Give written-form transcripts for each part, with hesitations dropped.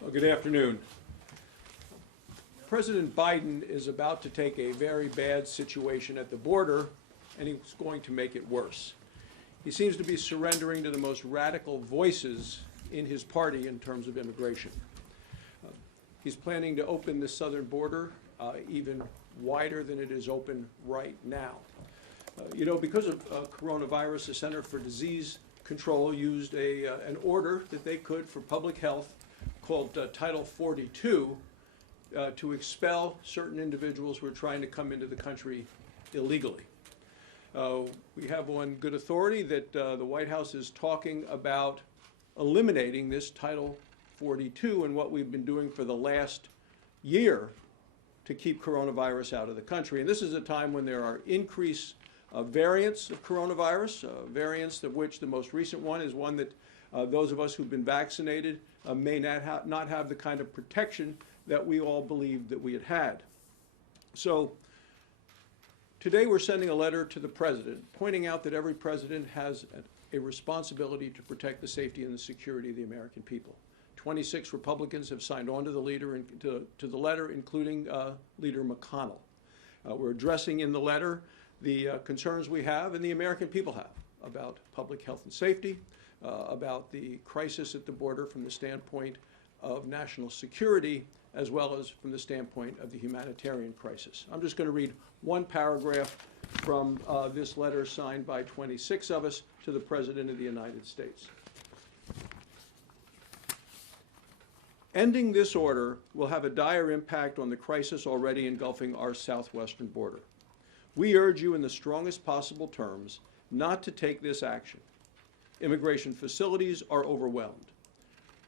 Well, good afternoon. President Biden is about to take a very bad situation at the border, and he's going to make it worse. He seems to be surrendering to the most radical voices in his party in terms of immigration. He's planning to open the southern border even wider than it is open right now. Because of coronavirus, the Center for Disease Control used an order that they could for public health called Title 42 to expel certain individuals who are trying to come into the country illegally. We have on good authority that the White House is talking about eliminating this Title 42 and what we've been doing for the last year to keep coronavirus out of the country. And this is a time when there are increased variants of coronavirus, variants of which the most recent one is one that those of us who've been vaccinated may not have the kind of protection that we all believed that we had had. So today we're sending a letter to the president pointing out that every president has a responsibility to protect the safety and the security of the American people. 26 Republicans have signed on to the letter, including Leader McConnell. We're addressing in the letter the concerns we have and the American people have about public health and safety, about the crisis at the border from the standpoint of national security, as well as from the standpoint of the humanitarian crisis. I'm just going to read one paragraph from this letter signed by 26 of us to the President of the United States. Ending this order will have a dire impact on the crisis already engulfing our southwestern border. We urge you in the strongest possible terms not to take this action. Immigration facilities are overwhelmed.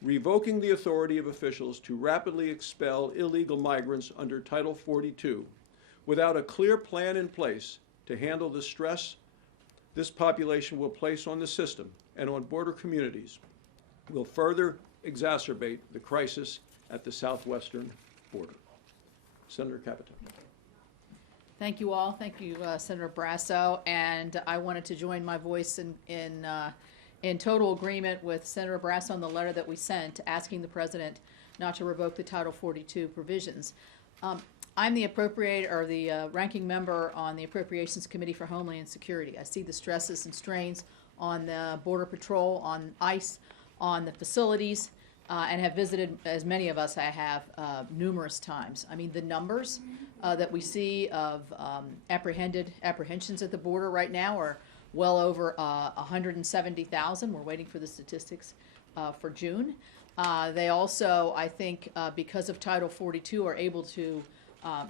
Revoking the authority of officials to rapidly expel illegal migrants under Title 42 without a clear plan in place to handle the stress this population will place on the system and on border communities will further exacerbate the crisis at the southwestern border. Senator Capito. Thank you all. Thank you, Senator Brasso. And I wanted to join my voice in total agreement with Senator Brasso on the letter that we sent asking the President not to revoke the Title 42 provisions. I'm the ranking member on the Appropriations Committee for Homeland Security. I see the stresses and strains on the Border Patrol, on ICE, on the facilities, and have visited, as many of us have, numerous times. I mean, the numbers that we see of apprehensions at the border right now are well over 170,000. We're waiting for the statistics for June. They also, I think, because of Title 42, are able to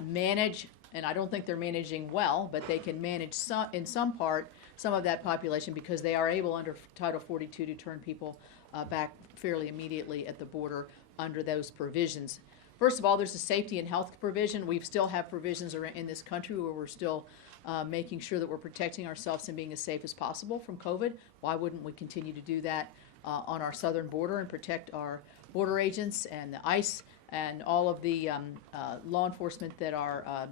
manage, and I don't think they're managing well, but they can manage in some part some of that population because they are able under Title 42 to turn people back fairly immediately at the border under those provisions. First of all, there's a safety and health provision. We still have provisions in this country where we're still making sure that we're protecting ourselves and being as safe as possible from COVID. Why wouldn't we continue to do that on our southern border and protect our border agents and the ICE and all of the law enforcement that are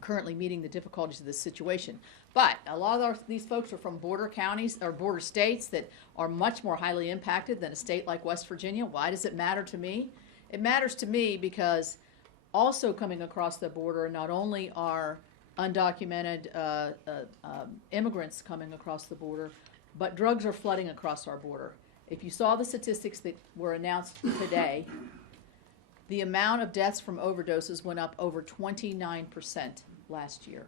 currently meeting the difficulties of this situation? But a lot of these folks are from border counties or border states that are much more highly impacted than a state like West Virginia. Why does it matter to me? It matters to me because also coming across the border not only are undocumented immigrants coming across the border, but drugs are flooding across our border. If you saw the statistics that were announced today, the amount of deaths from overdoses went up over 29% last year.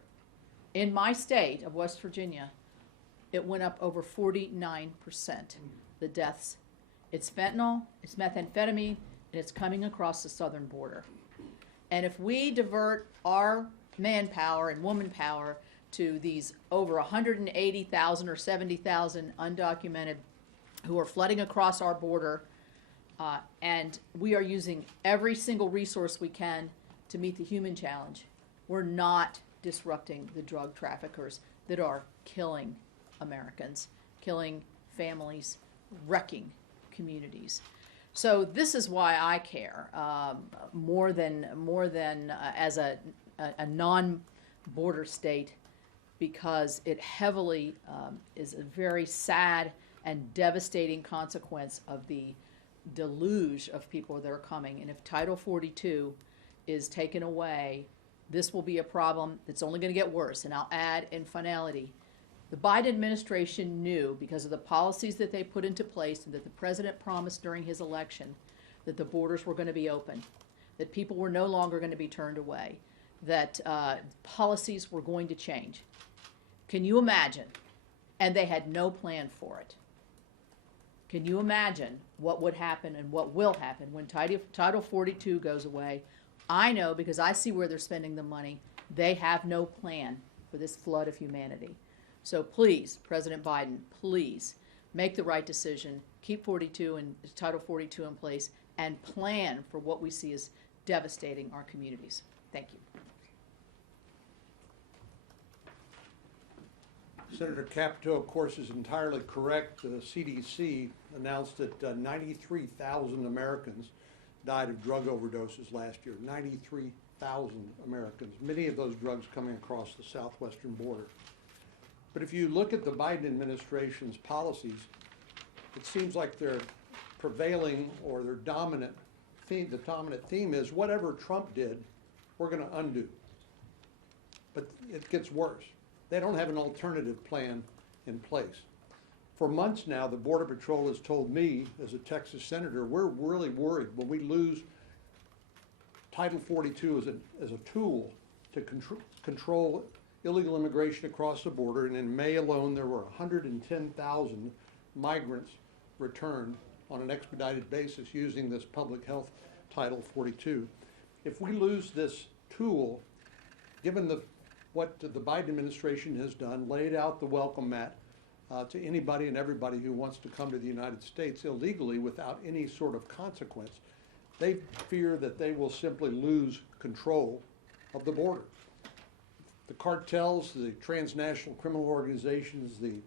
In my state of West Virginia, it went up over 49%, the deaths. It's fentanyl, it's methamphetamine, and it's coming across the southern border. And if we divert our manpower and womanpower to these over 180,000 or 70,000 undocumented who are flooding across our border, and we are using every single resource we can to meet the human challenge, we're not disrupting the drug traffickers that are killing Americans, killing families, wrecking communities. So this is why I care more than as a non-border state, because it heavily is a very sad and devastating consequence of the deluge of people that are coming. And if Title 42 is taken away, this will be a problem that's only going to get worse. And I'll add, in finality, the Biden administration knew, because of the policies that they put into place and that the president promised during his election, that the borders were going to be open, that people were no longer going to be turned away, that policies were going to change. Can you imagine? And they had no plan for it. Can you imagine what would happen and what will happen when Title 42 goes away? I know, because I see where they're spending the money. They have no plan for this flood of humanity. So please, President Biden, please make the right decision. Keep Title 42 in place and plan for what we see as devastating our communities. Thank you. Senator Capito, of course, is entirely correct. The CDC announced that 93,000 Americans died of drug overdoses last year. 93,000 Americans, many of those drugs coming across the southwestern border. But if you look at the Biden administration's policies, it seems like their prevailing or their dominant theme, the dominant theme is whatever Trump did, we're going to undo. But it gets worse. They don't have an alternative plan in place. For months now, the Border Patrol has told me, as a Texas senator, we're really worried when we lose Title 42 as a tool to control illegal immigration across the border. And in May alone, there were 110,000 migrants returned on an expedited basis using this public health Title 42. If we lose this tool, given what the Biden administration has done, laid out the welcome mat to anybody and everybody who wants to come to the United States illegally without any sort of consequence, they fear that they will simply lose control of the border. The cartels, the transnational criminal organizations, the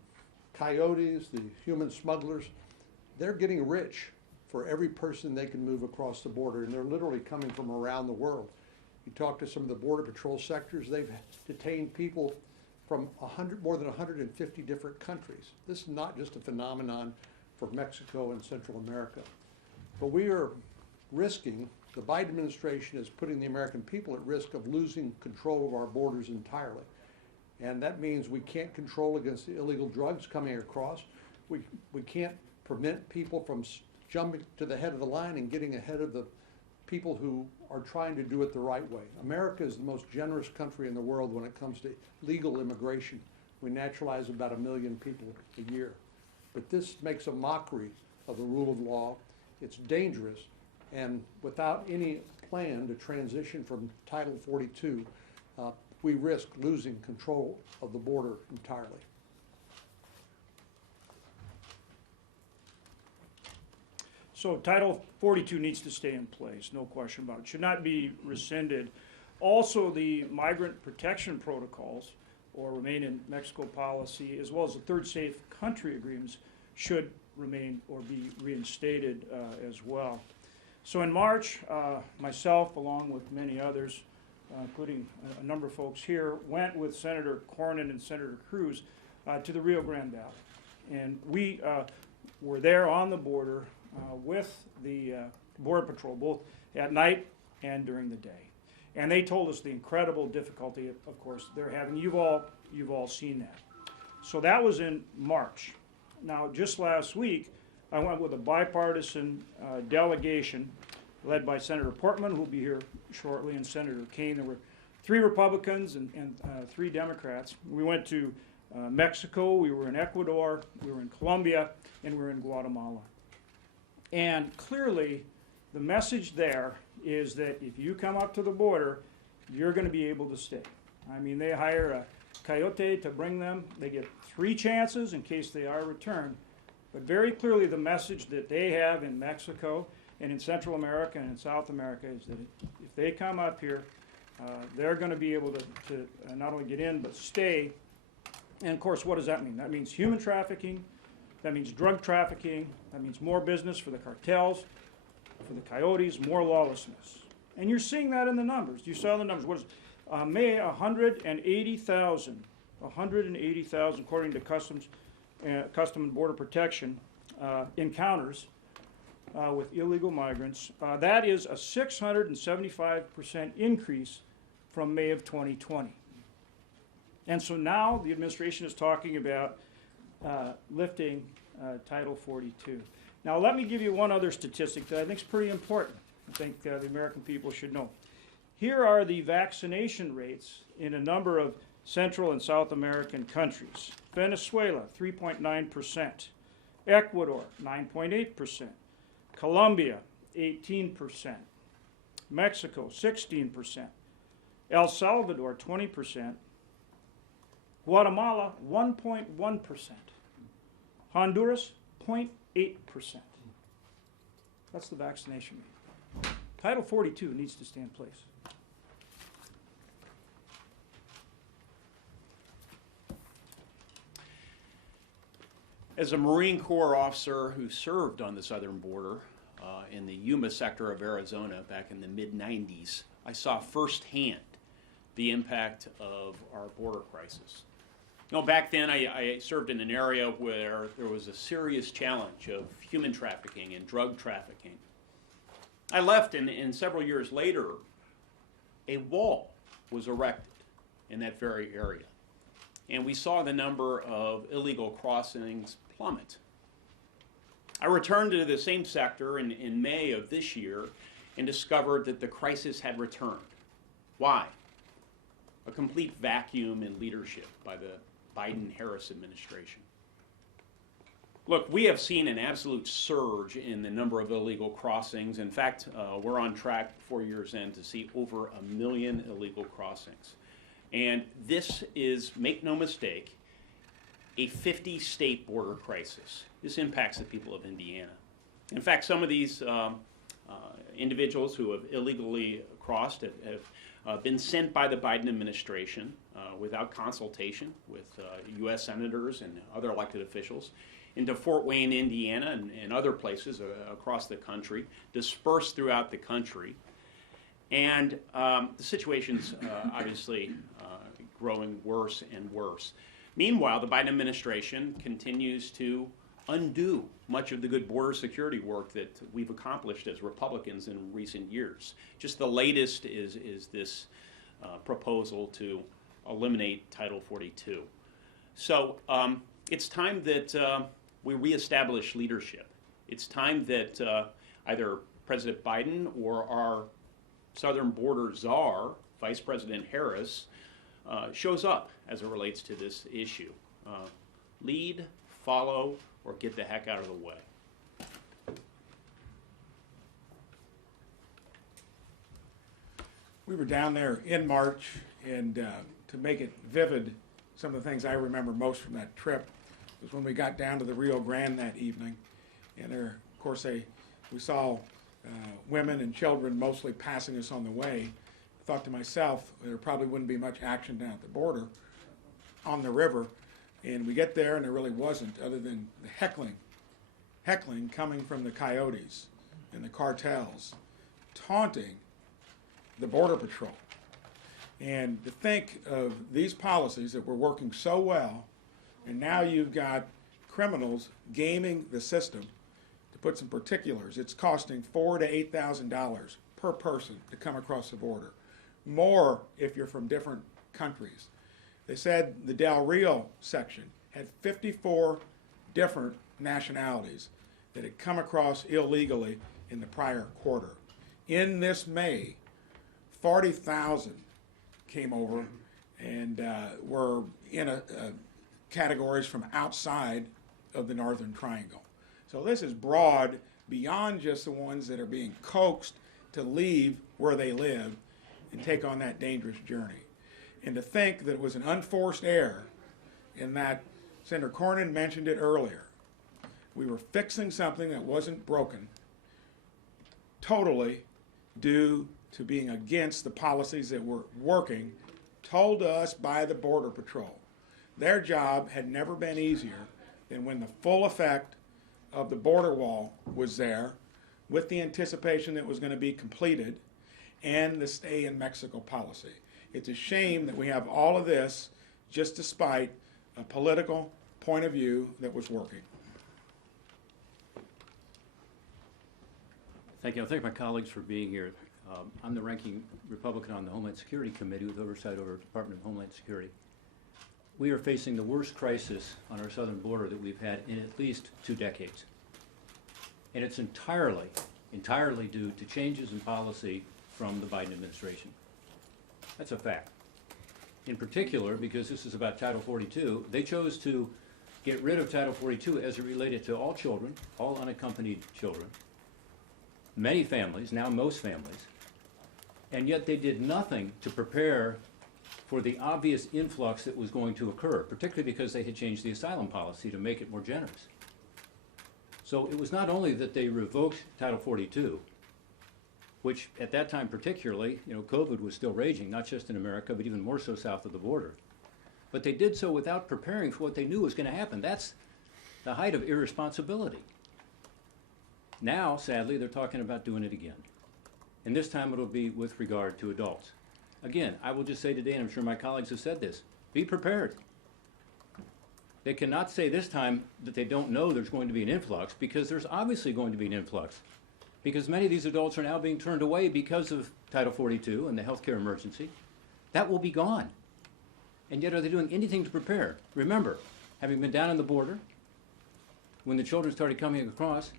coyotes, the human smugglers, they're getting rich for every person they can move across the border, and they're literally coming from around the world. You talk to some of the Border Patrol sectors, they've detained people from more than 150 different countries. This is not just a phenomenon for Mexico and Central America. But we are risking, the Biden administration is putting the American people at risk of losing control of our borders entirely. And that means we can't control against the illegal drugs coming across. We can't prevent people from jumping to the head of the line and getting ahead of the people who are trying to do it the right way. America is the most generous country in the world when it comes to legal immigration. We naturalize about 1 million people a year. But this makes a mockery of the rule of law. It's dangerous, and without any plan to transition from Title 42, we risk losing control of the border entirely. So Title 42 needs to stay in place, no question about it. Should not be rescinded. Also, the migrant protection protocols, or remain in Mexico policy, as well as the third safe country agreements, should remain or be reinstated as well. So in March, myself, along with many others, including a number of folks here, went with Senator Cornyn and Senator Cruz to the Rio Grande Valley. And we were there on the border with the Border Patrol, both at night and during the day. And they told us the incredible difficulty, of course, they're having. You've all seen that. So that was in March. Now, just last week, I went with a bipartisan delegation led by Senator Portman, who will be here shortly, and Senator Kane. There were 3 Republicans and 3 Democrats. We went to Mexico, we were in Ecuador, we were in Colombia, and we were in Guatemala. And clearly, the message there is that if you come up to the border, you're going to be able to stay. I mean, they hire a coyote to bring them. They get 3 chances in case they are returned. But very clearly, the message that they have in Mexico and in Central America and in South America is that if they come up here, they're going to be able to not only get in, but stay. And of course, what does that mean? That means human trafficking. That means drug trafficking. That means more business for the cartels, for the coyotes, more lawlessness. And you're seeing that in the numbers. You saw the numbers. What is May 180,000, according to Custom and Border Protection, encounters with illegal migrants. That is a 675% increase from May of 2020. And so now the administration is talking about lifting Title 42. Now let me give you one other statistic that I think is pretty important. I think the American people should know. Here are the vaccination rates in a number of Central and South American countries. Venezuela, 3.9%. Ecuador, 9.8%. Colombia, 18%. Mexico, 16%. El Salvador, 20%. Guatemala, 1.1%. Honduras, 0.8%. That's the vaccination rate. Title 42 needs to stay in place. As a Marine Corps officer who served on the southern border in the Yuma sector of Arizona back in the mid-90s, I saw firsthand the impact of our border crisis. You know, back then I served in an area where there was a serious challenge of human trafficking and drug trafficking. I left, and several years later, a wall was erected in that very area. And we saw the number of illegal crossings plummet. I returned to the same sector in May of this year and discovered that the crisis had returned. Why? A complete vacuum in leadership by the Biden-Harris administration. Look, we have seen an absolute surge in the number of illegal crossings. In fact, we're on track before year's end to see over 1 million illegal crossings. And this is, make no mistake, a 50-state border crisis. This impacts the people of Indiana. In fact, some of these individuals who have illegally crossed have been sent by the Biden administration without consultation with U.S. senators and other elected officials into Fort Wayne, Indiana, and other places across the country, dispersed throughout the country. And the situation's obviously growing worse and worse. Meanwhile, the Biden administration continues to undo much of the good border security work that we've accomplished as Republicans in recent years. Just the latest is this proposal to eliminate Title 42. So it's time that we reestablish leadership. It's time that either President Biden or our southern border czar, Vice President Harris, shows up as it relates to this issue. Lead, follow, or get the heck out of the way. We were down there in March, and to make it vivid, some of the things I remember most from that trip was when we got down to the Rio Grande that evening, and there, of course, we saw women and children mostly passing us on the way. I thought to myself, there probably wouldn't be much action down at the border on the river, and we get there and there really wasn't, other than the heckling coming from the coyotes and the cartels, taunting the Border Patrol. And to think of these policies that were working so well, and now you've got criminals gaming the system. To put some particulars, it's costing $4,000 to $8,000 per person to come across the border. More if you're from different countries. They said the Del Rio section had 54 different nationalities that had come across illegally in the prior quarter. In this May, 40,000 came over and were in categories from outside of the Northern Triangle. So this is broad beyond just the ones that are being coaxed to leave where they live and take on that dangerous journey. And to think that it was an unforced error in that, Senator Cornyn mentioned it earlier, we were fixing something that wasn't broken, totally due to being against the policies that were working, told to us by the Border Patrol. Their job had never been easier than when the full effect of the border wall was there, with the anticipation that it was going to be completed, and the stay in Mexico policy. It's a shame that we have all of this just despite a political point of view that was working. Thank you. I thank my colleagues for being here. I'm the ranking Republican on the Homeland Security Committee with oversight over Department of Homeland Security. We are facing the worst crisis on our southern border that we've had in at least 2 decades. And it's entirely due to changes in policy from the Biden administration. That's a fact. In particular, because this is about Title 42, they chose to get rid of Title 42 as it related to all children, all unaccompanied children, many families, now most families, and yet they did nothing to prepare for the obvious influx that was going to occur, particularly because they had changed the asylum policy to make it more generous. So it was not only that they revoked Title 42, which at that time particularly, COVID was still raging, not just in America, but even more so south of the border. But they did so without preparing for what they knew was going to happen. That's the height of irresponsibility. Now, sadly, they're talking about doing it again. And this time it'll be with regard to adults. Again, I will just say today, and I'm sure my colleagues have said this, be prepared. They cannot say this time that they don't know there's going to be an influx, because there's obviously going to be an influx. Because many of these adults are now being turned away because of Title 42 and the healthcare emergency. That will be gone. And yet are they doing anything to prepare? Remember, having been down on the border, when the children started coming across,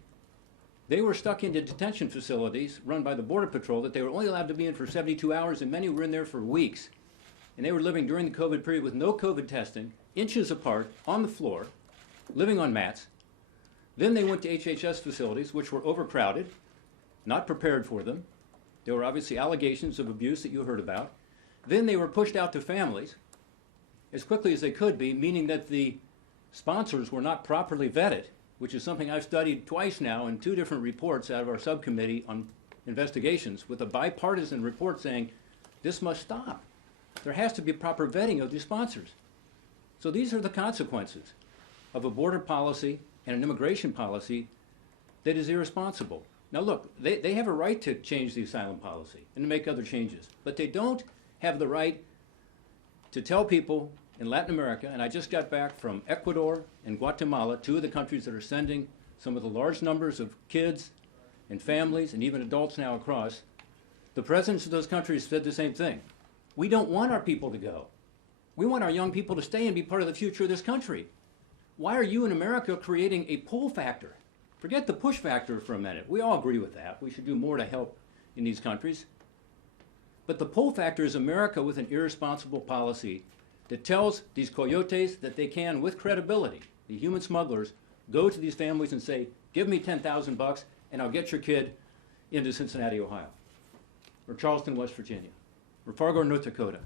they were stuck into detention facilities run by the Border Patrol that they were only allowed to be in for 72 hours, and many were in there for weeks. And they were living during the COVID period with no COVID testing, inches apart, on the floor, living on mats. Then they went to HHS facilities, which were overcrowded, not prepared for them. There were obviously allegations of abuse that you heard about. Then they were pushed out to families as quickly as they could be, meaning that the sponsors were not properly vetted, which is something I've studied twice now in 2 different reports out of our subcommittee on investigations, with a bipartisan report saying this must stop. There has to be proper vetting of these sponsors. So these are the consequences of a border policy and an immigration policy that is irresponsible. Now look, they have a right to change the asylum policy and to make other changes, but they don't have the right to tell people in Latin America, and I just got back from Ecuador and Guatemala, 2 of the countries that are sending some of the large numbers of kids and families and even adults now across. The presidents of those countries said the same thing. We don't want our people to go. We want our young people to stay and be part of the future of this country. Why are you in America creating a pull factor? Forget the push factor for a minute. We all agree with that. We should do more to help in these countries. But the pull factor is America with an irresponsible policy that tells these coyotes that they can, with credibility, the human smugglers, go to these families and say, give me $10,000 and I'll get your kid into Cincinnati, Ohio, or Charleston, West Virginia, or Fargo, North Dakota.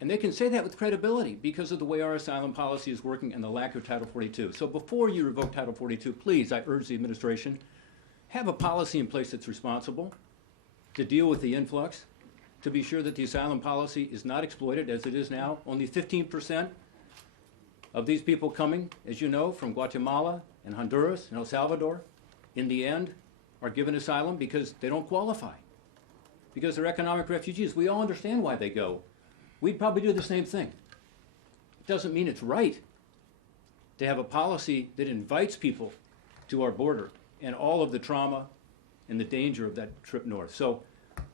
And they can say that with credibility because of the way our asylum policy is working and the lack of Title 42. So before you revoke Title 42, please, I urge the administration, have a policy in place that's responsible to deal with the influx, to be sure that the asylum policy is not exploited as it is now. Only 15% of these people coming, as you know, from Guatemala and Honduras and El Salvador, in the end, are given asylum because they don't qualify, because they're economic refugees. We all understand why they go. We'd probably do the same thing. It doesn't mean it's right to have a policy that invites people to our border and all of the trauma and the danger of that trip north. So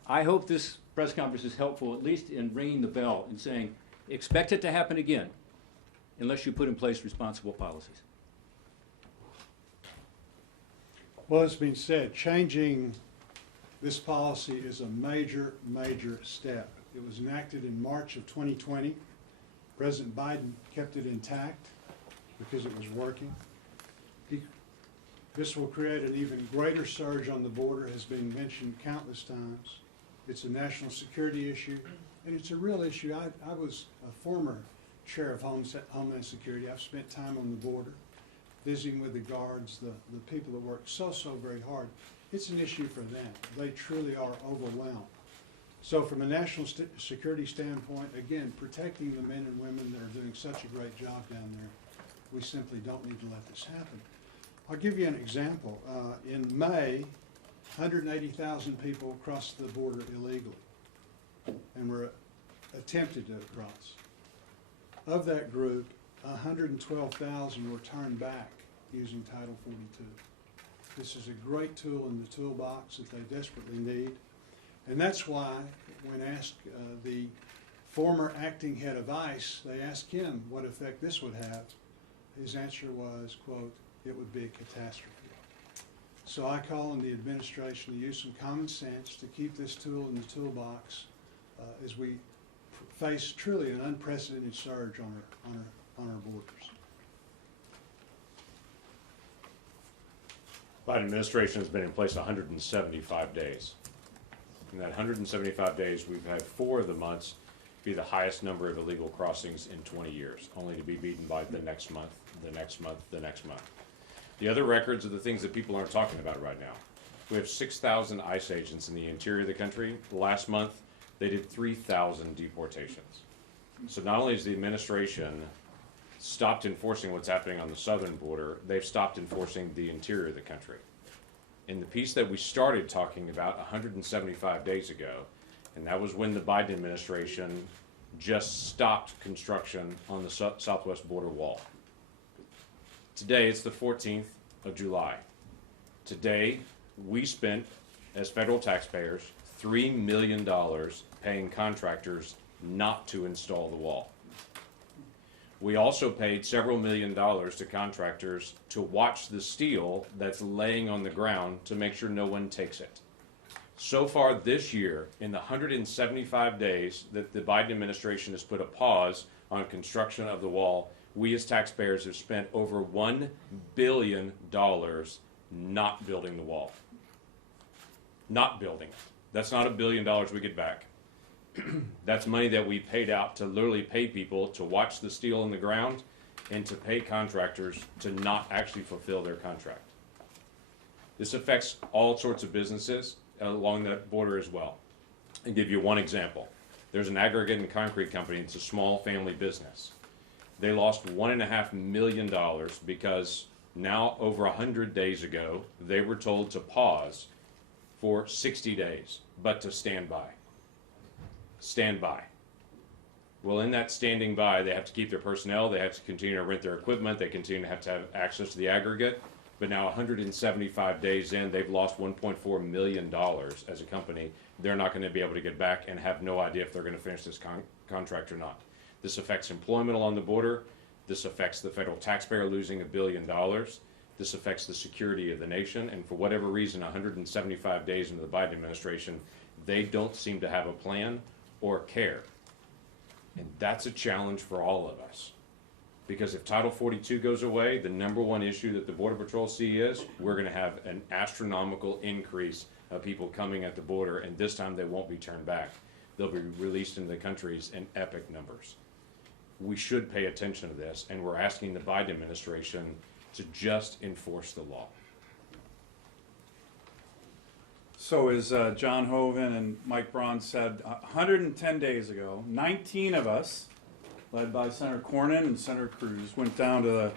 I hope this press conference is helpful, at least in ringing the bell and saying, expect it to happen again unless you put in place responsible policies. Well, it's been said, changing this policy is a major, major step. It was enacted in March of 2020. President Biden kept it intact because it was working. This will create an even greater surge on the border, has been mentioned countless times. It's a national security issue, and it's a real issue. I was a former chair of Homeland Security. I've spent time on the border, visiting with the guards, the people that work so very hard. It's an issue for them. They truly are overwhelmed. So from a national security standpoint, again, protecting the men and women that are doing such a great job down there, we simply don't need to let this happen. I'll give you an example. In May, 180,000 people crossed the border illegally and were attempted to cross. Of that group, 112,000 were turned back using Title 42. This is a great tool in the toolbox that they desperately need. And that's why, when asked the former acting head of ICE, they asked him what effect this would have. His answer was, quote, "It would be a catastrophe." So I call on the administration to use some common sense to keep this tool in the toolbox as we face truly an unprecedented surge on our borders. Biden administration has been in place 175 days. In that 175 days, we've had 4 of the months be the highest number of illegal crossings in 20 years, only to be beaten by the next month, the next month, the next month. The other records are the things that people aren't talking about right now. We have 6,000 ICE agents in the interior of the country. Last month, they did 3,000 deportations. So not only has the administration stopped enforcing what's happening on the southern border, they've stopped enforcing the interior of the country. In the piece that we started talking about 175 days ago, and that was when the Biden administration just stopped construction on the southwest border wall. Today, it's the 14th of July. Today, we spent, as federal taxpayers, $3 million paying contractors not to install the wall. We also paid several $1,000,000 to contractors to watch the steel that's laying on the ground to make sure no one takes it. So far this year, in the 175 days that the Biden administration has put a pause on construction of the wall, we as taxpayers have spent over $1 billion not building the wall. Not building it. That's not $1 billion we get back. That's money that we paid out to literally pay people to watch the steel in the ground and to pay contractors to not actually fulfill their contract. This affects all sorts of businesses along that border as well. I'll give you one example. There's an aggregate and concrete company. It's a small family business. They lost $1.5 million because now over 100 days ago, they were told to pause for 60 days, but to stand by. Stand by. Well, in that standing by, they have to keep their personnel, they have to continue to rent their equipment, they continue to have access to the aggregate, but now 175 days in, they've lost $1.4 million as a company. They're not going to be able to get back and have no idea if they're going to finish this contract or not. This affects employment along the border. This affects the federal taxpayer losing $1 billion. This affects the security of the nation, and for whatever reason, 175 days into the Biden administration, they don't seem to have a plan or care. And that's a challenge for all of us. Because if Title 42 goes away, the number one issue that the Border Patrol see is we're going to have an astronomical increase of people coming at the border, and this time they won't be turned back. They'll be released into the countries in epic numbers. We should pay attention to this, and we're asking the Biden administration to just enforce the law. So as John Hoven and Mike Braun said, 110 days ago, 19 of us, led by Senator Cornyn and Senator Cruz, went down to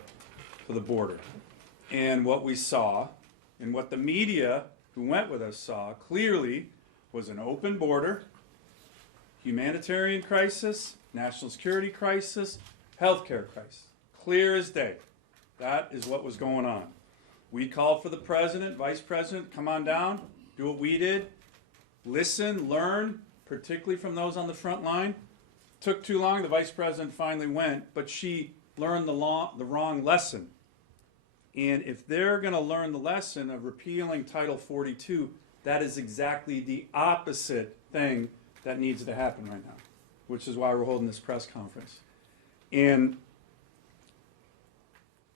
the border. And what we saw, and what the media who went with us saw, clearly was an open border, humanitarian crisis, national security crisis, healthcare crisis. Clear as day. That is what was going on. We called for the president, vice president, come on down, do what we did, listen, learn, particularly from those on the front line. Took too long, the vice president finally went, but she learned the wrong lesson. And if they're going to learn the lesson of repealing Title 42, that is exactly the opposite thing that needs to happen right now, which is why we're holding this press conference. And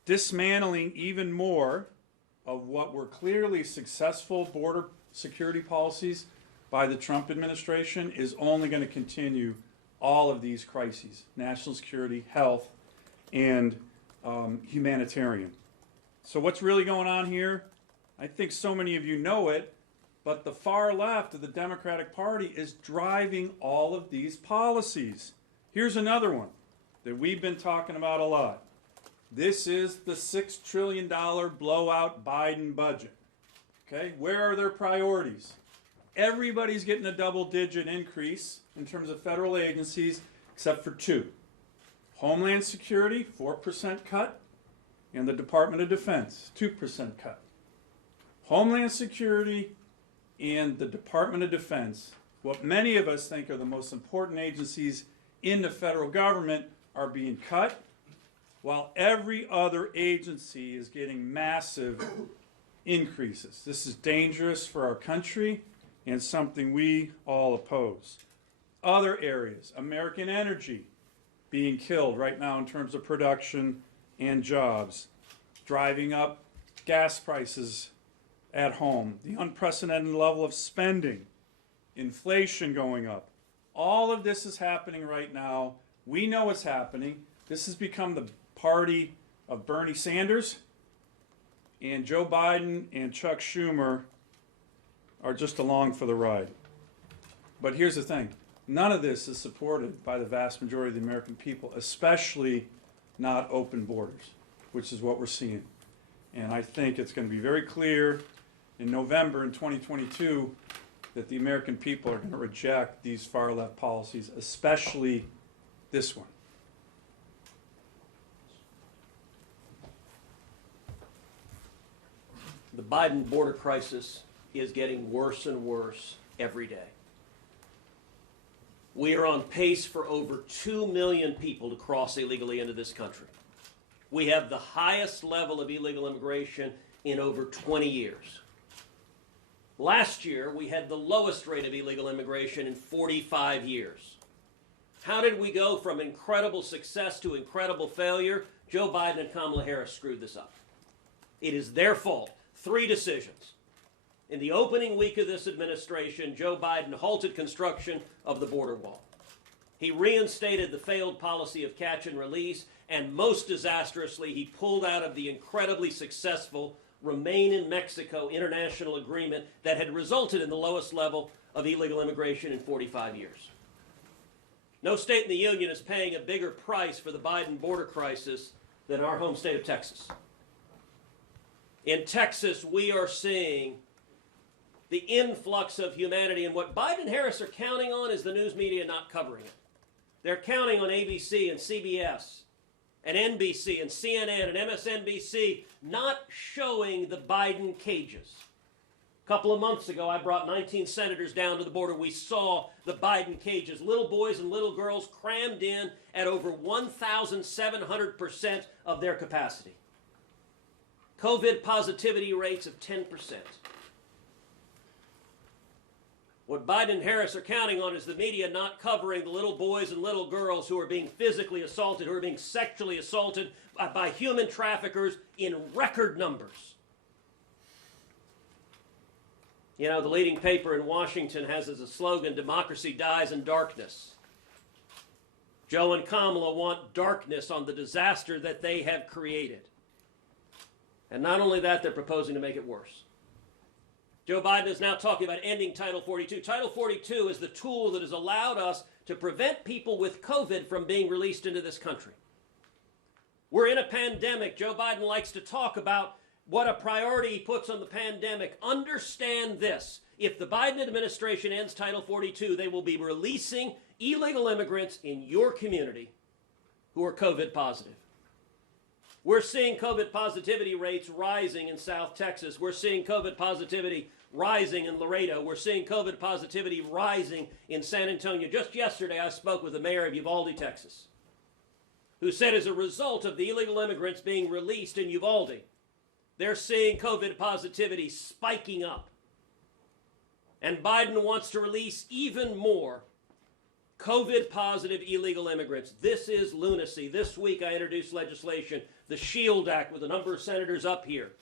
dismantling even more of what were clearly successful border security policies by the Trump administration is only going to continue all of these crises: national security, health, and humanitarian. So what's really going on here? I think so many of you know it, but the far left of the Democratic Party is driving all of these policies. Here's another one that we've been talking about a lot. This is the $6 trillion blowout Biden budget. Okay, where are their priorities? Everybody's getting a double-digit increase in terms of federal agencies, except for 2. Homeland Security, 4% cut, and the Department of Defense, 2% cut. Homeland Security and the Department of Defense, what many of us think are the most important agencies in the federal government, are being cut, while every other agency is getting massive increases. This is dangerous for our country and something we all oppose. Other areas, American energy being killed right now in terms of production and jobs, driving up gas prices at home, the unprecedented level of spending, inflation going up. All of this is happening right now. We know it's happening. This has become the party of Bernie Sanders, and Joe Biden and Chuck Schumer are just along for the ride. But here's the thing. None of this is supported by the vast majority of the American people, especially not open borders, which is what we're seeing. And I think it's going to be very clear in November in 2022 that the American people are going to reject these far-left policies, especially this one. The Biden border crisis is getting worse and worse every day. We are on pace for over 2 million people to cross illegally into this country. We have the highest level of illegal immigration in over 20 years. Last year, we had the lowest rate of illegal immigration in 45 years. How did we go from incredible success to incredible failure? Joe Biden and Kamala Harris screwed this up. It is their fault. 3 decisions. In the opening week of this administration, Joe Biden halted construction of the border wall. He reinstated the failed policy of catch and release, and most disastrously, he pulled out of the incredibly successful Remain in Mexico international agreement that had resulted in the lowest level of illegal immigration in 45 years. No state in the union is paying a bigger price for the Biden border crisis than our home state of Texas. In Texas, we are seeing the influx of humanity, and what Biden and Harris are counting on is the news media not covering it. They're counting on ABC and CBS and NBC and CNN and MSNBC not showing the Biden cages. A couple of months ago, I brought 19 senators down to the border. We saw the Biden cages, little boys and little girls crammed in at over 1,700% of their capacity. COVID positivity rates of 10%. What Biden and Harris are counting on is the media not covering the little boys and little girls who are being physically assaulted, who are being sexually assaulted by human traffickers in record numbers. You know, the leading paper in Washington has as a slogan, "Democracy dies in darkness." Joe and Kamala want darkness on the disaster that they have created. And not only that, they're proposing to make it worse. Joe Biden is now talking about ending Title 42. Title 42 is the tool that has allowed us to prevent people with COVID from being released into this country. We're in a pandemic. Joe Biden likes to talk about what a priority he puts on the pandemic. Understand this. If the Biden administration ends Title 42, they will be releasing illegal immigrants in your community who are COVID positive. We're seeing COVID positivity rates rising in South Texas. We're seeing COVID positivity rising in Laredo. We're seeing COVID positivity rising in San Antonio. Just yesterday, I spoke with the mayor of Uvalde, Texas, who said as a result of the illegal immigrants being released in Uvalde, they're seeing COVID positivity spiking up. And Biden wants to release even more COVID-positive illegal immigrants. This is lunacy. This week I introduced legislation, the SHIELD Act, with a number of senators up here,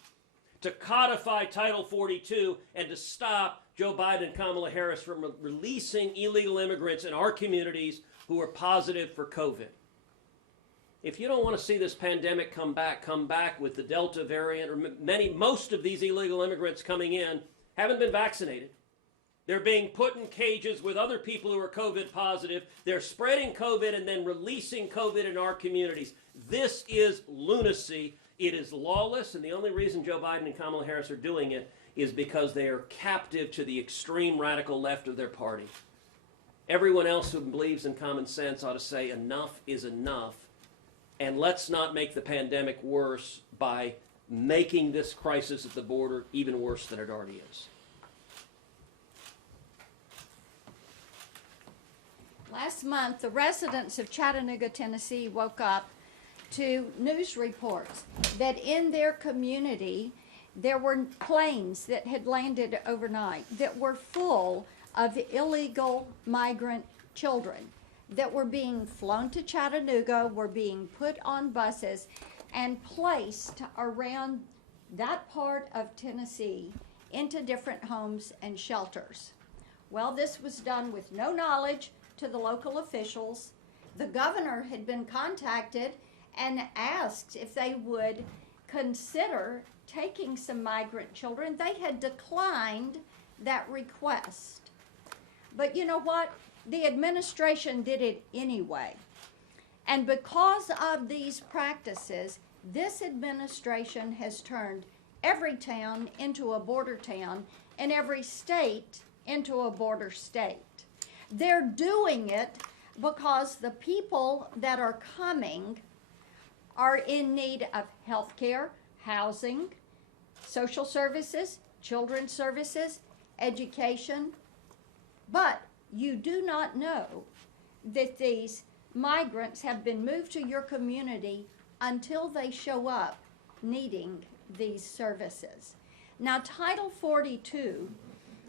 to codify Title 42 and to stop Joe Biden and Kamala Harris from releasing illegal immigrants in our communities who are positive for COVID. If you don't want to see this pandemic come back with the Delta variant, or most of these illegal immigrants coming in haven't been vaccinated. They're being put in cages with other people who are COVID positive. They're spreading COVID and then releasing COVID in our communities. This is lunacy. It is lawless, and the only reason Joe Biden and Kamala Harris are doing it is because they are captive to the extreme radical left of their party. Everyone else who believes in common sense ought to say enough is enough, and let's not make the pandemic worse by making this crisis at the border even worse than it already is. Last month, the residents of Chattanooga, Tennessee woke up to news reports that in their community there were planes that had landed overnight that were full of illegal migrant children that were being flown to Chattanooga, were being put on buses and placed around that part of Tennessee into different homes and shelters. Well, this was done with no knowledge to the local officials. The governor had been contacted and asked if they would consider taking some migrant children. They had declined that request. But you know what? The administration did it anyway. And because of these practices, this administration has turned every town into a border town and every state into a border state. They're doing it because the people that are coming are in need of health care, housing, social services, children's services, education. But you do not know that these migrants have been moved to your community until they show up needing these services. Now, Title 42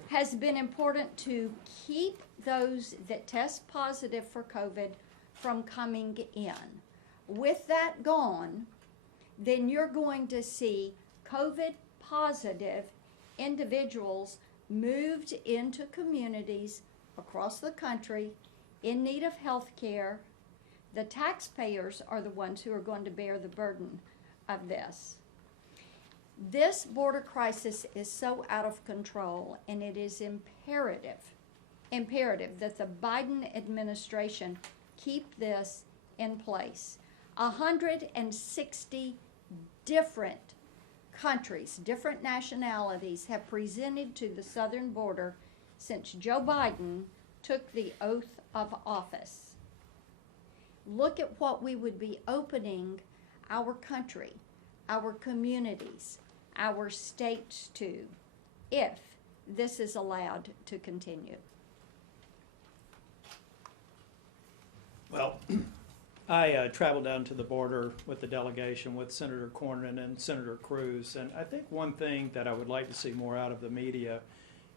has been important to keep those that test positive for COVID from coming in. With that gone, then you're going to see COVID positive individuals moved into communities across the country in need of health care. The taxpayers are the ones who are going to bear the burden of this. This border crisis is so out of control, and it is imperative that the Biden administration keep this in place. 160 different countries, different nationalities have presented to the southern border since Joe Biden took the oath of office. Look at what we would be opening our country, our communities, our states to if this is allowed to continue. Well, I traveled down to the border with the delegation with Senator Cornyn and Senator Cruz, and I think one thing that I would like to see more out of the media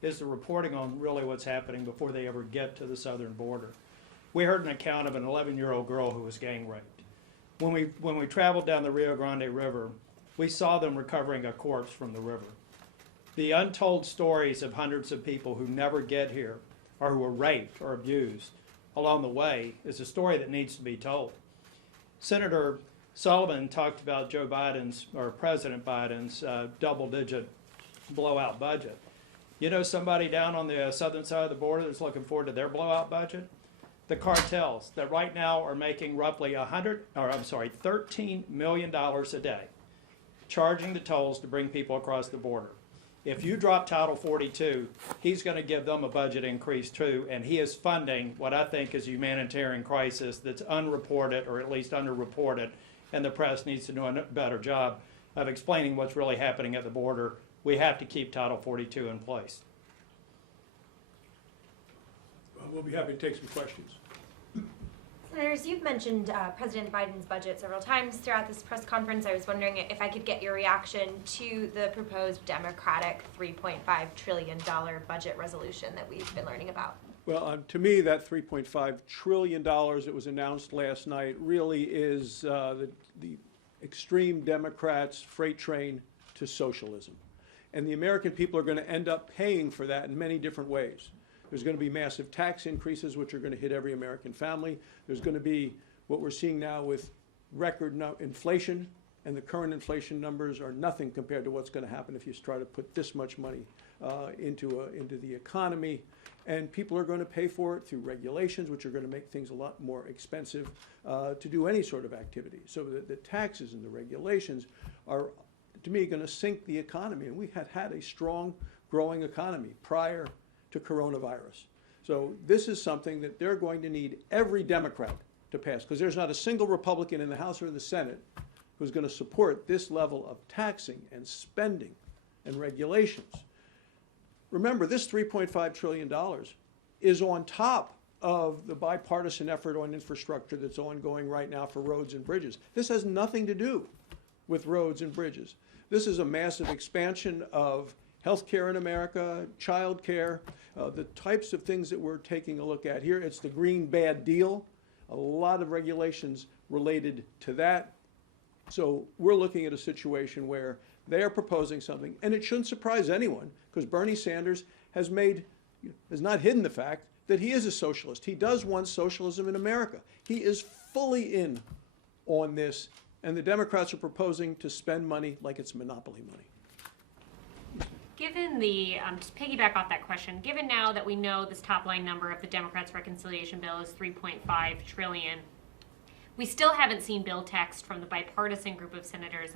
is the reporting on really what's happening before they ever get to the southern border. We heard an account of an 11-year-old girl who was gang raped. When we traveled down the Rio Grande River, we saw them recovering a corpse from the river. The untold stories of hundreds of people who never get here or who were raped or abused along the way is a story that needs to be told. Senator Sullivan talked about Joe Biden's, or President Biden's, double-digit blowout budget. You know somebody down on the southern side of the border that's looking forward to their blowout budget? The cartels that right now are making roughly $13 million a day, charging the tolls to bring people across the border. If you drop Title 42, he's going to give them a budget increase too, and he is funding what I think is a humanitarian crisis that's unreported, or at least underreported, and the press needs to do a better job of explaining what's really happening at the border. We have to keep Title 42 in place. We'll be happy to take some questions. Senators, you've mentioned President Biden's budget several times throughout this press conference. I was wondering if I could get your reaction to the proposed Democratic $3.5 trillion budget resolution that we've been learning about. Well, to me, that $3.5 trillion that was announced last night really is the extreme Democrats' freight train to socialism. And the American people are going to end up paying for that in many different ways. There's going to be massive tax increases, which are going to hit every American family. There's going to be what we're seeing now with record inflation, and the current inflation numbers are nothing compared to what's going to happen if you try to put this much money into the economy. And people are going to pay for it through regulations, which are going to make things a lot more expensive to do any sort of activity. So the taxes and the regulations are, to me, going to sink the economy. And we had a strong, growing economy prior to coronavirus. So this is something that they're going to need every Democrat to pass, because there's not a single Republican in the House or the Senate who's going to support this level of taxing and spending and regulations. Remember, this $3.5 trillion is on top of the bipartisan effort on infrastructure that's ongoing right now for roads and bridges. This has nothing to do with roads and bridges. This is a massive expansion of health care in America, child care, the types of things that we're taking a look at here. It's the green bad deal, a lot of regulations related to that. So we're looking at a situation where they are proposing something, and it shouldn't surprise anyone, because Bernie Sanders has not hidden the fact that he is a socialist. He does want socialism in America. He is fully in on this, and the Democrats are proposing to spend money like it's monopoly money. Given the, to piggyback off that question, given now that we know this top line number of the Democrats' reconciliation bill is $3.5 trillion, we still haven't seen bill text from the bipartisan group of senators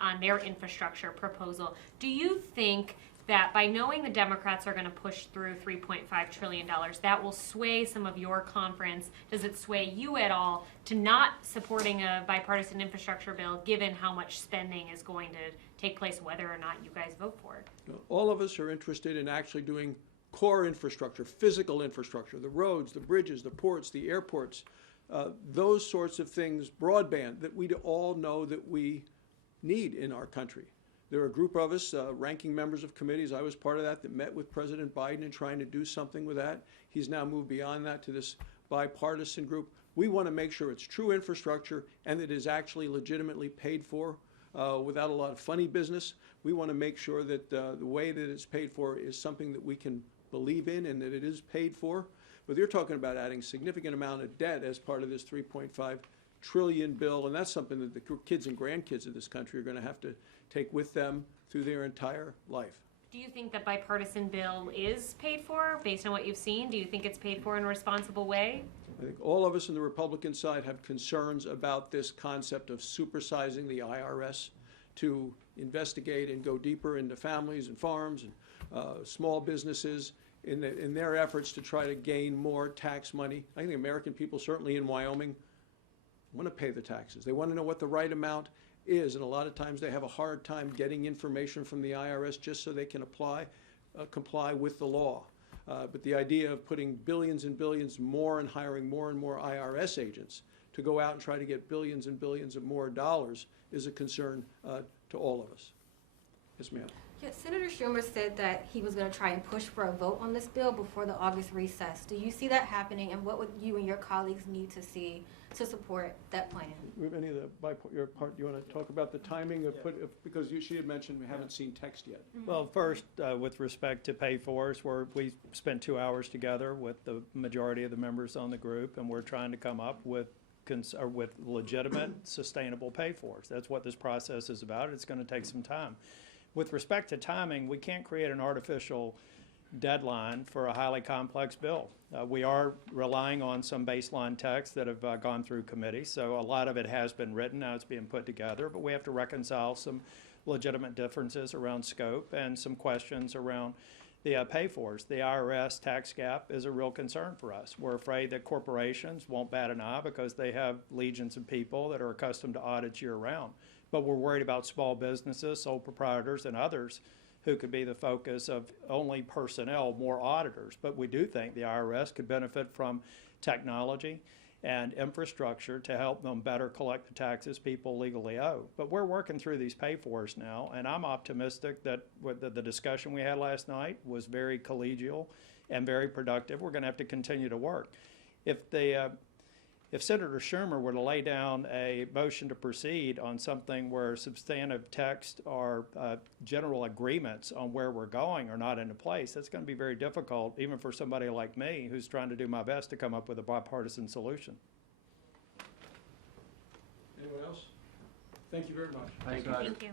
on their infrastructure proposal. Do you think that by knowing the Democrats are going to push through $3.5 trillion, that will sway some of your conference? Does it sway you at all to not supporting a bipartisan infrastructure bill, given how much spending is going to take place, whether or not you guys vote for it? All of us are interested in actually doing core infrastructure, physical infrastructure, the roads, the bridges, the ports, the airports, those sorts of things, broadband, that we all know that we need in our country. There are a group of us, ranking members of committees, I was part of that met with President Biden and trying to do something with that. He's now moved beyond that to this bipartisan group. We want to make sure it's true infrastructure and that it is actually legitimately paid for without a lot of funny business. We want to make sure that the way that it's paid for is something that we can believe in and that it is paid for. But you're talking about adding significant amount of debt as part of this $3.5 trillion bill, and that's something that the kids and grandkids of this country are going to have to take with them through their entire life. Do you think the bipartisan bill is paid for based on what you've seen? Do you think it's paid for in a responsible way? I think all of us on the Republican side have concerns about this concept of supersizing the IRS to investigate and go deeper into families and farms and small businesses in their efforts to try to gain more tax money. I think the American people, certainly in Wyoming, want to pay the taxes. They want to know what the right amount is, and a lot of times they have a hard time getting information from the IRS just so they can comply with the law. But the idea of putting billions and billions more and hiring more and more IRS agents to go out and try to get billions and billions of more dollars is a concern to all of us. Yes, ma'am. Yeah, Senator Schumer said that he was going to try and push for a vote on this bill before the August recess. Do you see that happening, and what would you and your colleagues need to see to support that plan? Do we have any of your part? Do you want to talk about the timing of because she had mentioned we haven't seen text yet. Well, first, with respect to pay-fors, we spent 2 hours together with the majority of the members on the group, and we're trying to come up with legitimate, sustainable pay-fors. That's what this process is about. It's going to take some time. With respect to timing, we can't create an artificial deadline for a highly complex bill. We are relying on some baseline texts that have gone through committee, so a lot of it has been written, now it's being put together, but we have to reconcile some legitimate differences around scope and some questions around the pay-fors. The IRS tax gap is a real concern for us. We're afraid that corporations won't bat an eye because they have legions of people that are accustomed to audits year-round. But we're worried about small businesses, sole proprietors, and others who could be the focus of only personnel, more auditors. But we do think the IRS could benefit from technology and infrastructure to help them better collect the taxes people legally owe. But we're working through these pay-fors now, and I'm optimistic that the discussion we had last night was very collegial and very productive. We're going to have to continue to work. If Senator Schumer were to lay down a motion to proceed on something where substantive text or general agreements on where we're going are not into place, that's going to be very difficult, even for somebody like me who's trying to do my best to come up with a bipartisan solution. Anyone else? Thank you very much. Thank you.